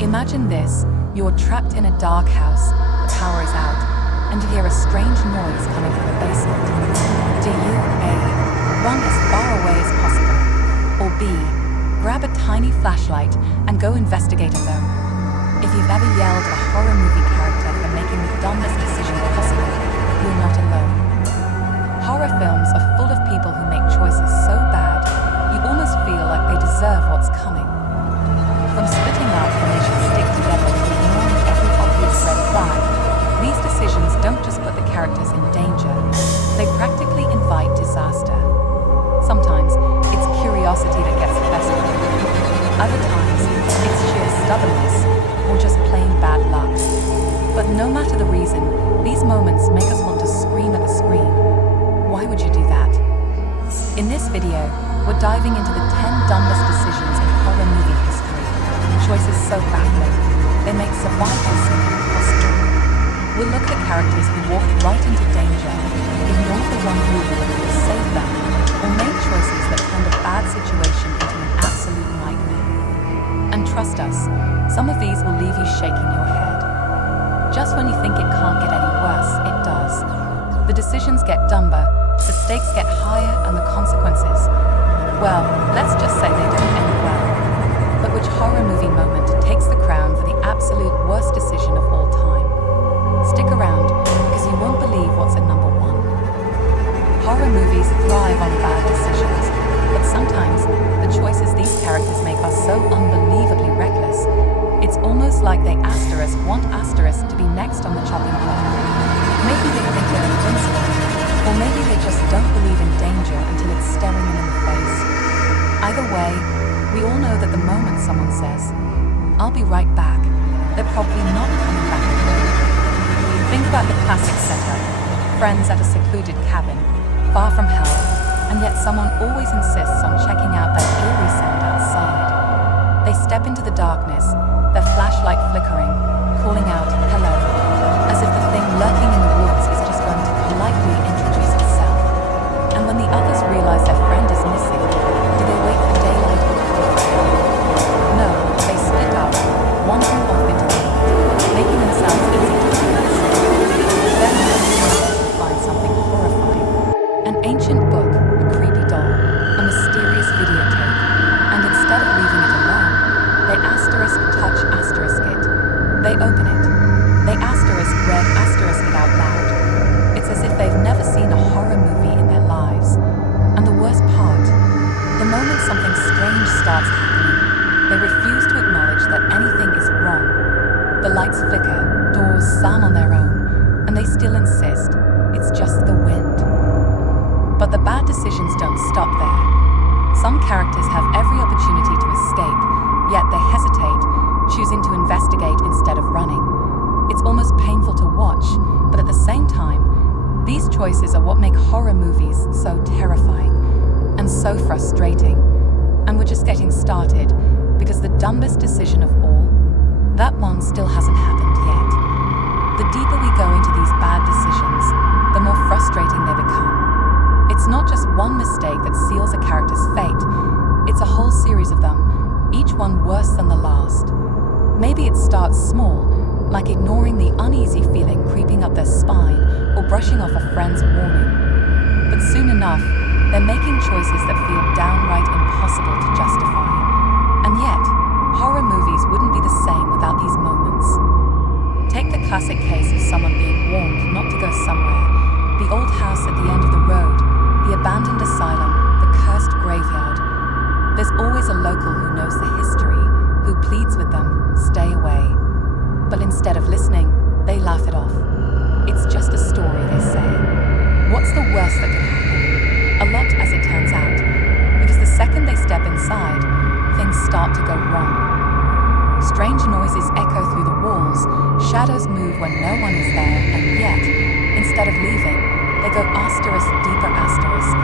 Imagine this, you're trapped in a dark house, the power is out, and you hear a strange noise coming from the basement. Do you A. run as far away as possible, or B. grab a tiny flashlight and go investigate alone? If you've ever yelled at a horror movie character for making the dumbest decision possible, you're not alone. Horror films are full of people who make choices so bad, you almost feel like they deserve what's coming. From splitting up when they should stick together to ignoring every obvious red flag, these decisions don't just put the characters in danger, they practically invite disaster. Sometimes it's curiosity that gets the best of them. Other times it's sheer stubbornness or just plain bad luck. But no matter the reason, these moments make us want to scream at the screen. Why would you do that? In this video, we're diving into the 10 dumbest decisions in horror movie history. Choices so baffling, they make survival seem impossible. We'll look at characters who walked right into danger, ignored the one rule that would have saved them, or made choices that turned a bad situation into an absolute nightmare. And trust us, some of these will leave you shaking your head. Just when you think it can't get any worse, it does. The decisions get dumber, the stakes get higher, and the consequences, well, let's just say they don't end well. But which horror movie moment takes the crown for the absolute worst decision of all time? Stick around, because you won't believe what's at number 1. Horror movies thrive on bad decisions, but sometimes the choices these characters make are so unbelievably reckless, it's almost like they want asterisk to be next on the chopping block. Maybe they think they're invincible, or maybe they just don't believe in danger until it's staring them in the face. Either way, we all know that the moment someone says, "I'll be right back," they're probably not coming back at all. Think about the classic setup. Friends at a secluded cabin, far from help, and yet someone always insists on checking out that eerie sound outside. They step into the darkness, their flashlight flickering, calling out, "Hello," as if the thing lurking in the woods is just going to politely introduce itself. And when the others realize their friend is missing, do they wait for daylight or coffee? No, they split up, wandering off into the night, making themselves easy to find. Then they find something horrifying. An ancient book, a creepy doll, a mysterious videotape, and instead of leaving it alone, they touch asterisk it. They open it. They read asterisk it out loud. It's as if they've never seen a horror movie in their lives. And the worst part, the moment something strange starts happening, they refuse to acknowledge that anything is wrong. The lights flicker, doors slam on their own, and they still insist it's just the wind. But the bad decisions don't stop there. Some characters have every opportunity to escape, yet they hesitate, choosing to investigate instead of running. It's almost painful to watch, but at the same time, these choices are what make horror movies so terrifying and so frustrating. And we're just getting started, because the dumbest decision of all, that one still hasn't happened yet. The deeper we go into these bad decisions, the more frustrating they become. It's not just one mistake that seals a character's fate, it's a whole series of them, each one worse than the last. Maybe it starts small, like ignoring the uneasy feeling creeping up their spine or brushing off a friend's warning. But soon enough, they're making choices that feel downright impossible to justify. And yet, horror movies wouldn't be the same without these moments. Take the classic case of someone being warned not to go somewhere, the old house at the end of the road, the abandoned asylum, the cursed graveyard. There's always a local who knows the history, who pleads with them, stay away. But instead of listening, they laugh it off. It's just a story, they say. What's the worst that could happen? A lot, as it turns out. Because the second they step inside, things start to go wrong. Strange noises echo through the walls, shadows move when no one is there, and yet, instead of leaving, they go asterisk deeper asterisk.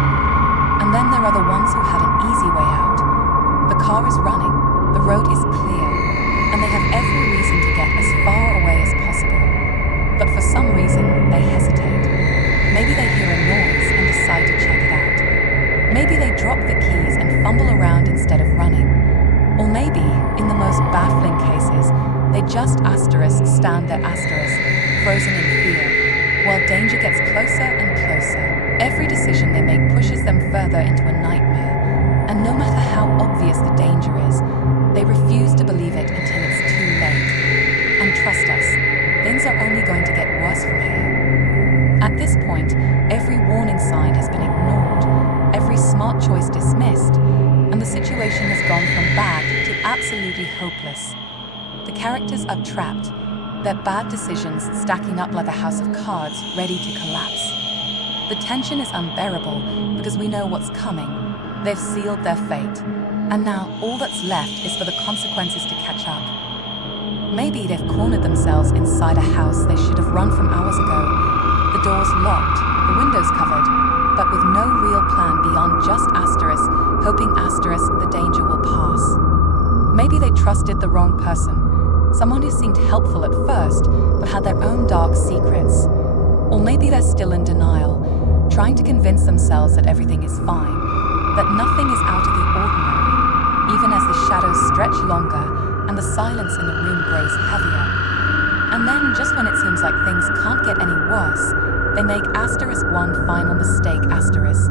And then there are the ones who had an easy way out. The car is running, the road is clear, and they have every reason to get as far away as possible. But for some reason, they hesitate. Maybe they hear a noise and decide to check it out. Maybe they drop the keys and fumble around instead of running. Or maybe, in the most baffling cases, just asterisks stand their asterisk, frozen in fear, while danger gets closer and closer. Every decision they make pushes them further into a nightmare, and no matter how obvious the danger is, they refuse to believe it until it's too late. And trust us, things are only going to get worse from here. At this point, every warning sign has been ignored, every smart choice dismissed, and the situation has gone from bad to absolutely hopeless. The characters are trapped, their bad decisions stacking up like a house of cards ready to collapse. The tension is unbearable because we know what's coming. They've sealed their fate, and now all that's left is for the consequences to catch up. Maybe they've cornered themselves inside a house they should have run from hours ago. The doors locked, the windows covered, but with no real plan beyond just asterisk, hoping asterisk the danger will pass. Maybe they trusted the wrong person, someone who seemed helpful at first, but had their own dark secrets. Or maybe they're still in denial, trying to convince themselves that everything is fine, that nothing is out of the ordinary, even as the shadows stretch longer and the silence in the room grows heavier. And then, just when it seems like things can't get any worse, they make asterisk one final mistake asterisk.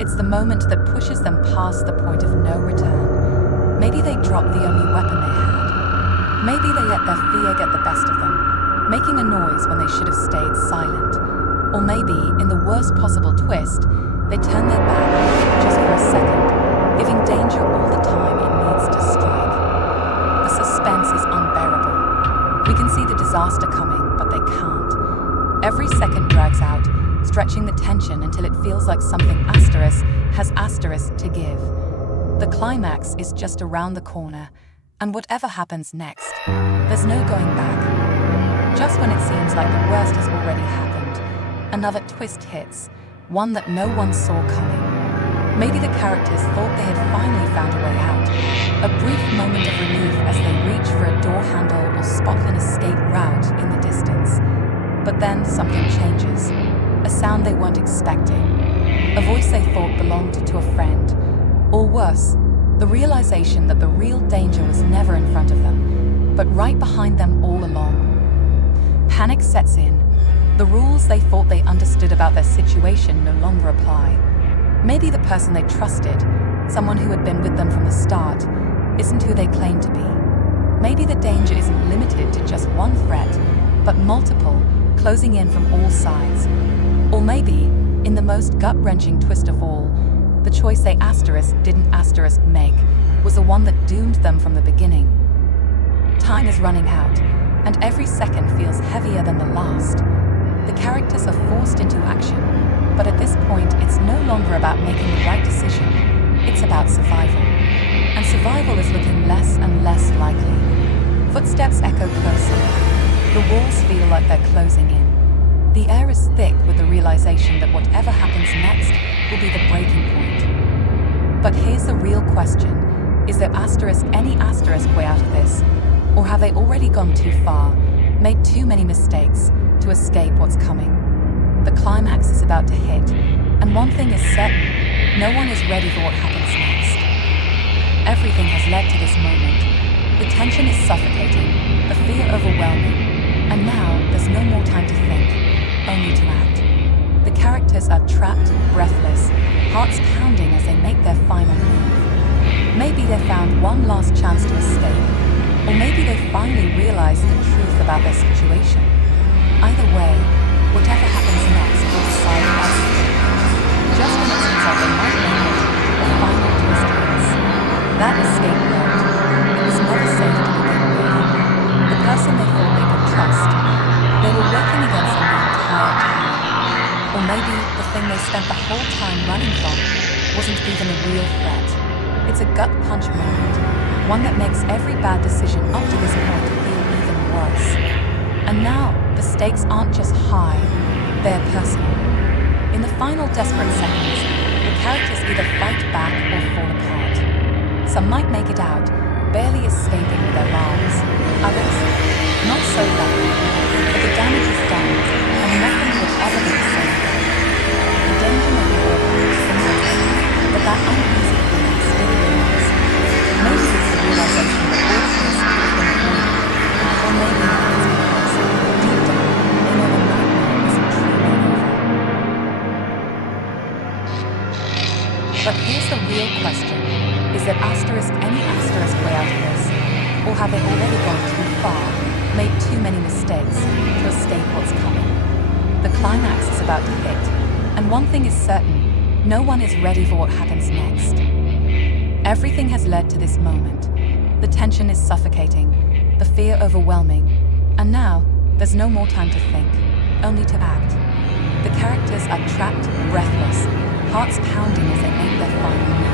It's the moment that pushes them past the point of no return. Maybe they drop the only weapon they had. Maybe they let their fear get the best of them, making a noise when they should have stayed silent. Or maybe, in the worst possible twist, they turn their back just for a second, giving danger all the time it needs to strike. The suspense is unbearable. We can see the disaster coming, but they can't. Every second drags out, stretching the tension until it feels like something asterisk has asterisk to give. The climax is just around the corner, and whatever happens next, there's no going back. Just when it seems like the worst has already happened, another twist hits, one that no one saw coming. Maybe the characters thought they had finally found a way out, a brief moment of relief as they reach for a door handle or spot an escape route in the distance. But then something changes, a sound they weren't expecting, a voice they thought belonged to a friend, or worse, the realization that the real danger was never in front of them, but right behind them all along. Panic sets in. The rules they thought they understood about their situation no longer apply. Maybe the person they trusted, someone who had been with them from the start, isn't who they claim to be. Maybe the danger isn't limited to just one threat, but multiple, closing in from all sides. Or maybe, in the most gut-wrenching twist of all, the choice they asterisk didn't asterisk make was the one that doomed them from the beginning. Time is running out, and every second feels heavier than the last. The characters are forced into action, but at this point it's no longer about making the right decision, it's about survival. And survival is looking less and less likely. Footsteps echo closer. The walls feel like they're closing in. The air is thick with the realization that whatever happens next will be the breaking point. But here's the real question. Is there any asterisk way out of this? Or have they already gone too far, made too many mistakes to escape what's coming? The climax is about to hit, and one thing is certain, no one is ready for what happens next. Everything has led to this moment. The tension is suffocating, the fear overwhelming, and now there's no more time to think, only to act. The characters are trapped, breathless, hearts pounding as they make their final move. Maybe they found one last chance to escape, or maybe they finally realized the truth about their situation. Either way, whatever happens next will decide everything. Just when it seems like they might make it, the final twist hits. That escape route, it was never safe to begin with. The person they thought they could trust, they were working against them the entire time. Or maybe the thing they spent the whole time running from wasn't even a real threat. It's a gut punch moment, one that makes every bad decision up to this point feel even worse. And now, the stakes aren't just high, they're personal. In the final desperate seconds, the characters either fight back or fall apart. Some might make it out, barely escaping with their lives. Others, not so lucky, but the damage is done, and nothing will ever be the same again. The danger may be over, but that uneasy feeling still lingers. Maybe it's the realization that all this could have been avoided, or real question, is there any asterisk way out of this? Or have they already gone too far, made too many mistakes to escape what's coming? The climax is about to hit, and one thing is certain, no one is ready for what happens next. Everything has led to this moment. The tension is suffocating, the fear overwhelming, and now there's no more time to think, only to act. The characters are trapped, breathless, hearts pounding as they make their final move.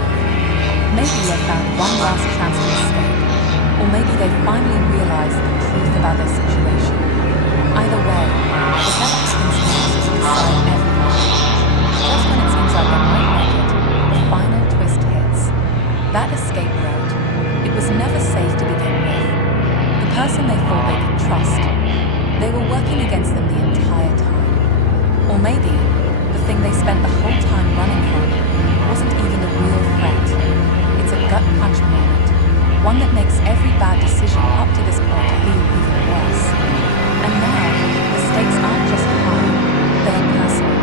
Maybe they found one last chance to escape, or maybe they finally realized the truth about their situation. Either way, whatever happens next will decide everything. Just when it seems like they might make it, the final twist hits. That escape route, it was never safe to begin with. The person they thought they could trust, they were working against them the entire time. Or maybe the thing they spent the whole time running from wasn't even a real threat. It's a gut punch moment, one that makes every bad decision up to this point feel even worse. And now, the stakes aren't just high, they are personal.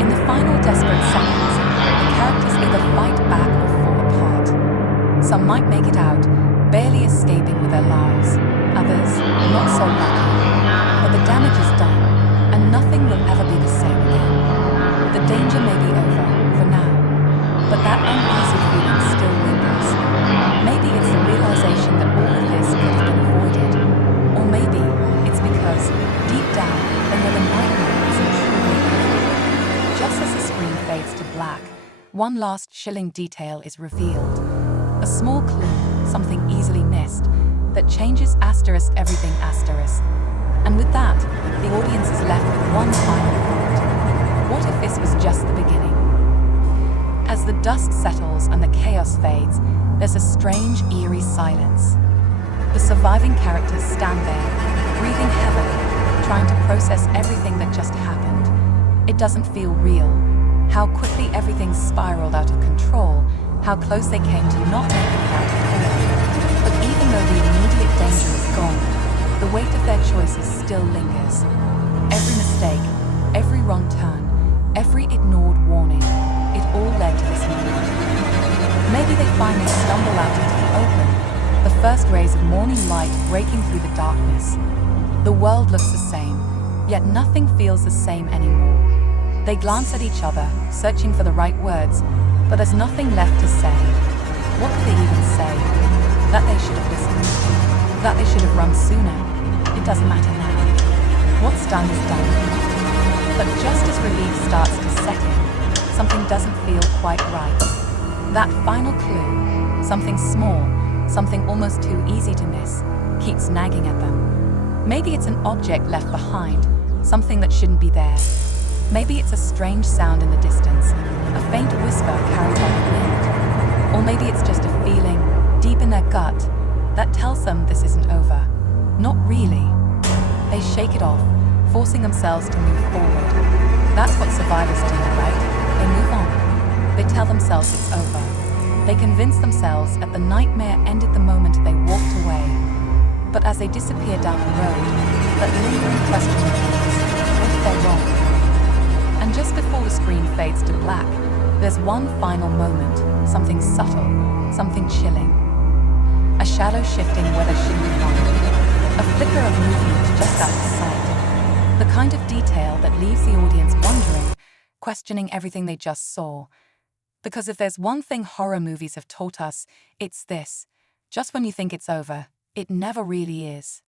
In the final desperate seconds, the characters either fight back or fall apart. Some might make it out, barely escaping with their lives. Others, not so lucky. But the damage is done, and nothing will ever be the same again. The danger may be over, for now, but that uneasy feeling still lingers. Maybe it's the realization that all of this could have been avoided. Or maybe it's because, deep down, they know the nightmare isn't truly over. Just as the screen fades to black, one last chilling detail is revealed. A small clue, something easily missed, that changes everything asterisk. And with that, the audience is left with one final thought. What if this was just the beginning? As the dust settles and the chaos fades, there's a strange, eerie silence. The surviving characters stand there, breathing heavily, trying to process everything that just happened. It doesn't feel real. How quickly everything spiraled out of control, how close they came to not making it out at all. But even though the immediate danger is gone, the weight of their choices still lingers. Every mistake, every wrong turn, every ignored warning, it all led to this moment. Maybe they finally stumble out into the open, the first rays of morning light breaking through the darkness. The world looks the same, yet nothing feels the same anymore. They glance at each other, searching for the right words, but there's nothing left to say. What could they even say? That they should have listened. That they should have run sooner. It doesn't matter now. What's done is done. But just as relief starts to set in, something doesn't feel quite right. That final clue, something small, something almost too easy to miss, keeps nagging at them. Maybe it's an object left behind, something that shouldn't be there. Maybe it's a strange sound in the distance, a faint whisper carried by the wind. Or maybe it's just a feeling, deep in their gut, that tells them this isn't over. Not really. They shake it off, forcing themselves to move forward. That's what survivors do, right? They move on. They tell themselves it's over. They convince themselves that the nightmare ended the moment they walked away. But as they disappear down the road, that lingering question remains, what if they're wrong? And just before the screen fades to black, there's one final moment, something subtle, something chilling. A shadow shifting where there shouldn't be one. A flicker of movement just out of sight. The kind of detail that leaves the audience wondering, questioning everything they just saw. Because if there's one thing horror movies have taught us, it's this. Just when you think it's over, it never really is.